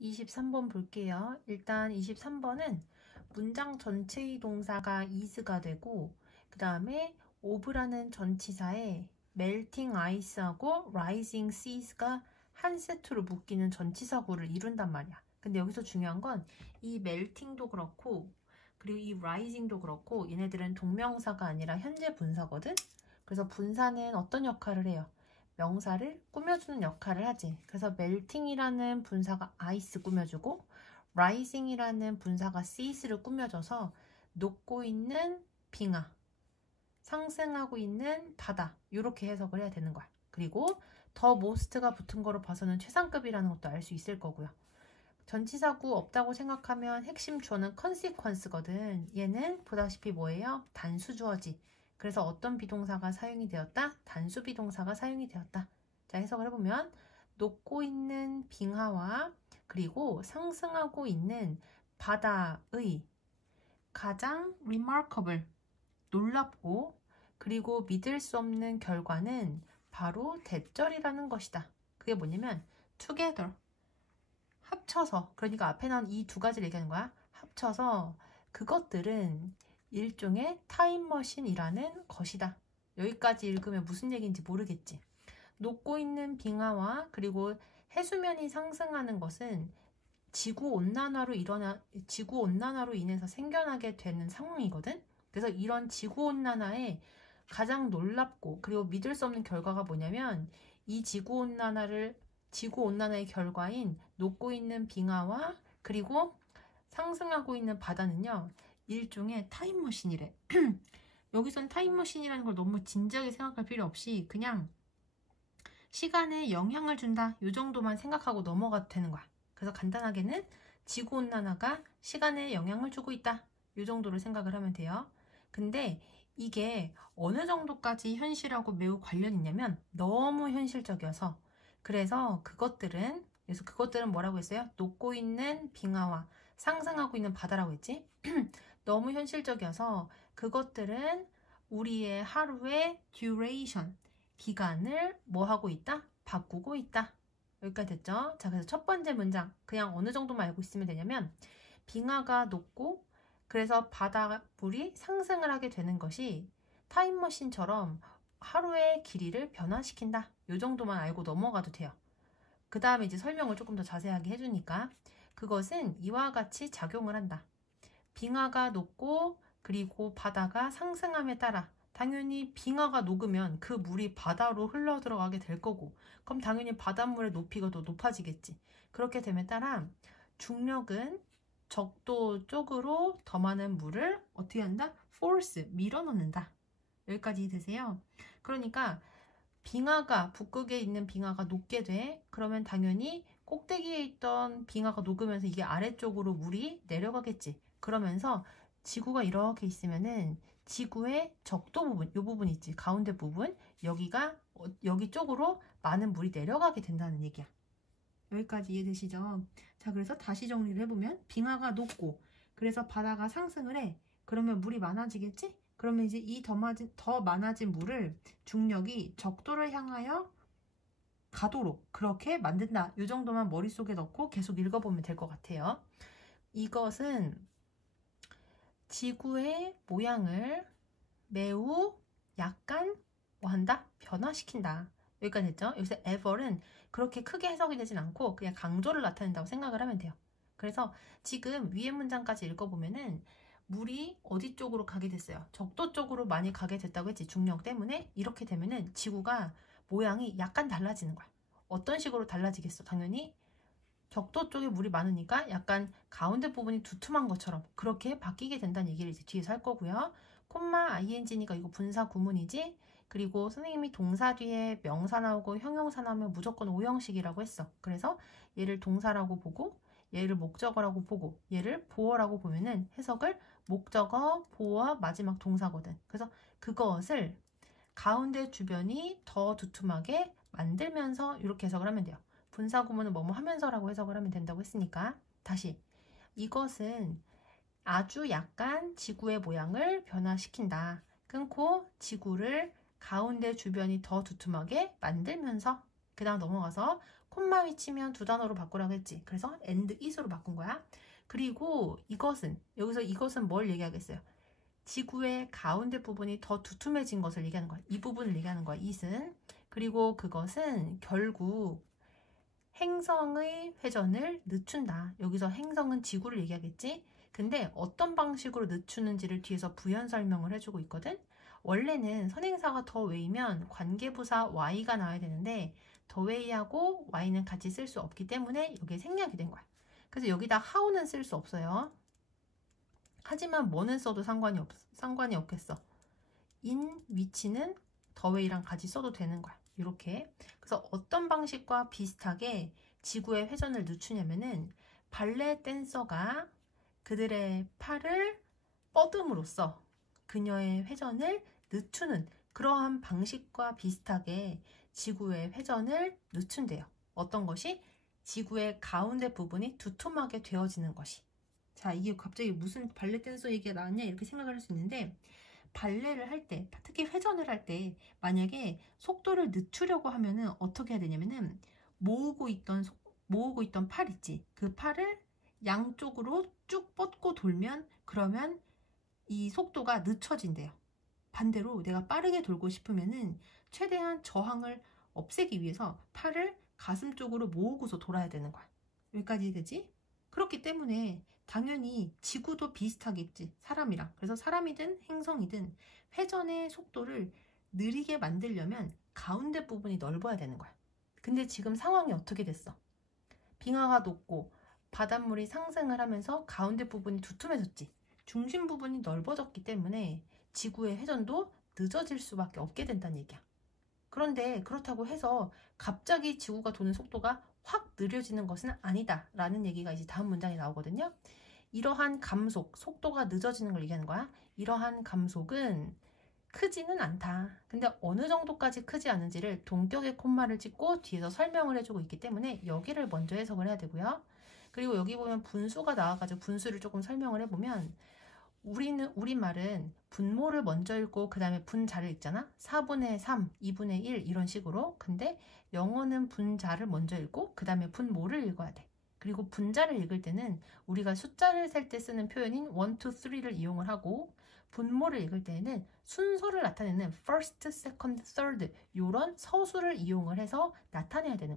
23번 볼게요. 일단 23번은 문장 전체의 동사가 is가 되고 그 다음에 of라는 전치사에 melting ice하고 rising seas가 한 세트로 묶이는 전치사구를 이룬단 말이야. 근데 여기서 중요한 건 이 melting도 그렇고 그리고 이 rising도 그렇고 얘네들은 동명사가 아니라 현재 분사거든. 그래서 분사는 어떤 역할을 해요? 명사를 꾸며주는 역할을 하지. 그래서 melting이라는 분사가 ice 꾸며주고 rising이라는 분사가 seas를 꾸며줘서 녹고 있는 빙하, 상승하고 있는 바다 이렇게 해석을 해야 되는 거야. 그리고 더 most가 붙은 거로 봐서는 최상급이라는 것도 알 수 있을 거고요. 전치사구 없다고 생각하면 핵심 주어는 consequence거든. 얘는 보다시피 뭐예요? 단수 주어지. 그래서 어떤 비동사가 사용이 되었다? 단수 비동사가 사용이 되었다. 자, 해석을 해보면 녹고 있는 빙하와 그리고 상승하고 있는 바다의 가장 remarkable, 놀랍고 그리고 믿을 수 없는 결과는 바로 대절이라는 것이다. 그게 뭐냐면 together, 합쳐서, 그러니까 앞에 나온 이 두 가지를 얘기하는 거야. 합쳐서 그것들은 일종의 타임머신이라는 것이다. 여기까지 읽으면 무슨 얘기인지 모르겠지. 녹고 있는 빙하와 그리고 해수면이 상승하는 것은 지구 온난화로 인해서 생겨나게 되는 상황이거든. 그래서 이런 지구 온난화의 가장 놀랍고 그리고 믿을 수 없는 결과가 뭐냐면 이 지구 온난화의 결과인 녹고 있는 빙하와 그리고 상승하고 있는 바다는요, 일종의 타임머신이래. 여기선 타임머신이라는 걸 너무 진지하게 생각할 필요 없이 그냥 시간에 영향을 준다 이 정도만 생각하고 넘어가도 되는 거야. 그래서 간단하게는 지구온난화가 시간에 영향을 주고 있다 이 정도로 생각을 하면 돼요. 근데 이게 어느 정도까지 현실하고 매우 관련이 있냐면 너무 현실적이어서 그래서 그것들은 뭐라고 했어요? 녹고 있는 빙하와 상승하고 있는 바다라고 했지? 너무 현실적이어서 그것들은 우리의 하루의 duration, 기간을 뭐 하고 있다? 바꾸고 있다. 여기까지 됐죠? 자, 그래서 첫 번째 문장 그냥 어느 정도만 알고 있으면 되냐면 빙하가 녹고 그래서 바닷물이 상승을 하게 되는 것이 타임머신처럼 하루의 길이를 변화시킨다. 이 정도만 알고 넘어가도 돼요. 그 다음에 이제 설명을 조금 더 자세하게 해주니까 그것은 이와 같이 작용을 한다. 빙하가 녹고 그리고 바다가 상승함에 따라 당연히 빙하가 녹으면 그 물이 바다로 흘러 들어가게 될 거고 그럼 당연히 바닷물의 높이가 더 높아지겠지. 그렇게 됨에 따라 중력은 적도 쪽으로 더 많은 물을 어떻게 한다? force, 밀어넣는다. 여기까지 되세요. 그러니까 북극에 있는 빙하가 녹게 돼. 그러면 당연히 꼭대기에 있던 빙하가 녹으면서 이게 아래쪽으로 물이 내려가겠지. 그러면서 지구가 이렇게 있으면은 지구의 적도 부분, 이 부분 있지. 가운데 부분, 여기 쪽으로 많은 물이 내려가게 된다는 얘기야. 여기까지 이해되시죠? 자, 그래서 다시 정리를 해보면 빙하가 녹고 그래서 바다가 상승을 해. 그러면 물이 많아지겠지? 그러면 이제 이 더 많아진 물을 중력이 적도를 향하여 가도록 그렇게 만든다. 이 정도만 머릿속에 넣고 계속 읽어보면 될 것 같아요. 이것은 지구의 모양을 매우 약간 뭐 한다? 변화시킨다. 여기까지 됐죠? 여기서 ever은 그렇게 크게 해석이 되진 않고 그냥 강조를 나타낸다고 생각을 하면 돼요. 그래서 지금 위에 문장까지 읽어보면은 물이 어디 쪽으로 가게 됐어요? 적도 쪽으로 많이 가게 됐다고 했지. 중력 때문에. 이렇게 되면은 지구가 모양이 약간 달라지는 거야. 어떤 식으로 달라지겠어? 당연히 적도 쪽에 물이 많으니까 약간 가운데 부분이 두툼한 것처럼 그렇게 바뀌게 된다는 얘기를 이제 뒤에서 할 거고요. 콤마 ing니까 이거 분사 구문이지. 그리고 선생님이 동사 뒤에 명사 나오고 형용사 나오면 무조건 오형식이라고 했어. 그래서 얘를 동사라고 보고 얘를 목적어라고 보고 얘를 보어라고 보면은 해석을 목적어, 보어, 마지막 동사거든. 그래서 그것을 가운데 주변이 더 두툼하게 만들면서 이렇게 해석을 하면 돼요. 분사 구문은 뭐뭐 하면서라고 해석을 하면 된다고 했으니까 다시 이것은 아주 약간 지구의 모양을 변화시킨다. 끊고 지구를 가운데 주변이 더 두툼하게 만들면서 그 다음 넘어가서 콤마 위치면 두 단어로 바꾸라고 했지. 그래서 and is로 바꾼 거야. 그리고 여기서 이것은 뭘 얘기하겠어요? 지구의 가운데 부분이 더 두툼해진 것을 얘기하는 거야. 이 부분을 얘기하는 거야. it은. 그리고 그것은 결국 행성의 회전을 늦춘다. 여기서 행성은 지구를 얘기하겠지? 근데 어떤 방식으로 늦추는지를 뒤에서 부연 설명을 해주고 있거든? 원래는 선행사가 더 웨이면 관계부사 y가 나와야 되는데 더 웨이하고 y는 같이 쓸 수 없기 때문에 여기에 생략이 된 거야. 그래서 여기다 how는 쓸 수 없어요. 하지만 뭐는 써도 상관이 없겠어. in 위치는 더 웨이랑 같이 써도 되는 거야. 이렇게. 그래서 어떤 방식과 비슷하게 지구의 회전을 늦추냐면은 발레 댄서가 그들의 팔을 뻗음으로써 그녀의 회전을 늦추는 그러한 방식과 비슷하게 지구의 회전을 늦춘대요. 어떤 것이? 지구의 가운데 부분이 두툼하게 되어지는 것이. 자, 이게 갑자기 무슨 발레 댄서 얘기가 나왔냐 이렇게 생각을 할 수 있는데 발레를 할 때, 특히 회전을 할 때 만약에 속도를 늦추려고 하면은 어떻게 해야 되냐면은 모으고 있던 팔 있지. 그 팔을 양쪽으로 쭉 뻗고 돌면 그러면 이 속도가 늦춰진대요. 반대로 내가 빠르게 돌고 싶으면은 최대한 저항을 없애기 위해서 팔을 가슴 쪽으로 모으고서 돌아야 되는 거야. 여기까지 되지? 그렇기 때문에 당연히 지구도 비슷하겠지. 사람이랑. 그래서 사람이든 행성이든 회전의 속도를 느리게 만들려면 가운데 부분이 넓어야 되는 거야. 근데 지금 상황이 어떻게 됐어? 빙하가 녹고 바닷물이 상승을 하면서 가운데 부분이 두툼해졌지. 중심 부분이 넓어졌기 때문에 지구의 회전도 늦어질 수밖에 없게 된다는 얘기야. 그런데 그렇다고 해서 갑자기 지구가 도는 속도가 확 느려지는 것은 아니다 라는 얘기가 이제 다음 문장에 나오거든요. 이러한 감속, 속도가 늦어지는 걸 얘기하는 거야. 이러한 감속은 크지는 않다. 근데 어느 정도까지 크지 않은지를 동격의 콤마를 찍고 뒤에서 설명을 해주고 있기 때문에 여기를 먼저 해석을 해야 되고요. 그리고 여기 보면 분수가 나와가지고 분수를 조금 설명을 해보면 우리말은 분모를 먼저 읽고 그 다음에 분자를 읽잖아. 4분의 3, 2분의 1 이런 식으로. 근데 영어는 분자를 먼저 읽고 그 다음에 분모를 읽어야 돼. 그리고 분자를 읽을 때는 우리가 숫자를 셀 때 쓰는 표현인 1, 2, 3를 이용을 하고 분모를 읽을 때에는 순서를 나타내는 first, second, third 이런 서술을 이용을 해서 나타내야 되는 거야.